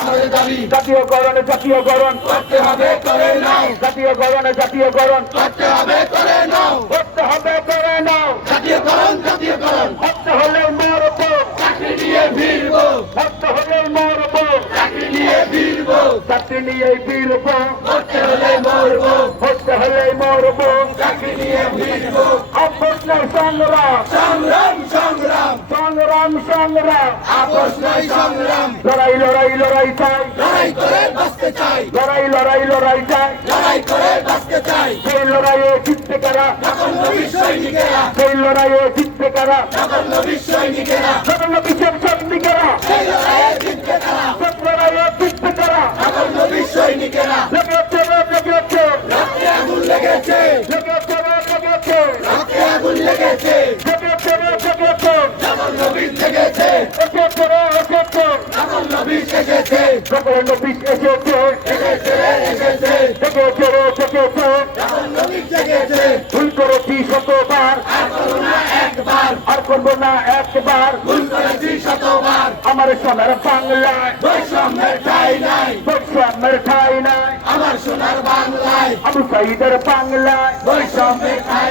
আমাদের দাবি জাতীয়করণ করতে হবে, করে নাও। জাতীয়করণ করতে হবে, করে নাও। করতে হবে, করে নাও। জাতীয়করণ করতে হলে মরবো, চাকরি নিয়ে ভিড়বো, করতে হলে মরবো, চাকরি নিয়ে ভিড়বো, চাকরি নিয়ে ফিরবো, করতে হলে মরবো, করতে হলে মরবো। চাকরি নিয়ে ভিড়বো। আপোষ নাই সংগ্রাম, সংগ্রাম সংগ্রাম সংগ্রাম সংগ্রাম, আপোষ নাই সংগ্রাম। লড়াই লড়াই লড়াই চাই, লড়াই করে বাঁচতে চাই, লড়াই লড়াই লড়াই চাই। লড়াই করে বাঁচতে চাই। সেই লড়াইয়ে জিততে কারা, সকল নবীর সৈনিকেরা, সেই লড়াইয়ে জিততে কারা, সকল নবীর সৈনিকেরা, সকল বিশেষ সৈনিকেরা, সেই লড়াইয়ে জিতবে তারা। সব লড়াইয়ে জিততে কারা। সকল নবীর সৈনিকেরা, লেগেছে লেগেছে রক্তে আগুন লেগেছে, লেগেছে লেগেছে রক্তে আগুন লেগেছে, লেগেছে লেগেছে সকল নবীর লেগেছে, এসেছে এসেছে সকল নবীর এসেছে, সকল নবীস এসেছে, এসেছে এসেছে, লেগেছে লেগেছে। সকল নবীর জেগেছে। ভুল করেছি শতবার, আর করো না একবার, আর করবো না একবার। ভুল করেছি শতবার। আমার সোনার বাংলায় বৈষম্যের ঠাঁই নাই, বৈষম্যের ঠাঁই নাই। আমার সোনার বাংলায় আবু সাইদের বাংলায় বৈষম্যের ঠাঁই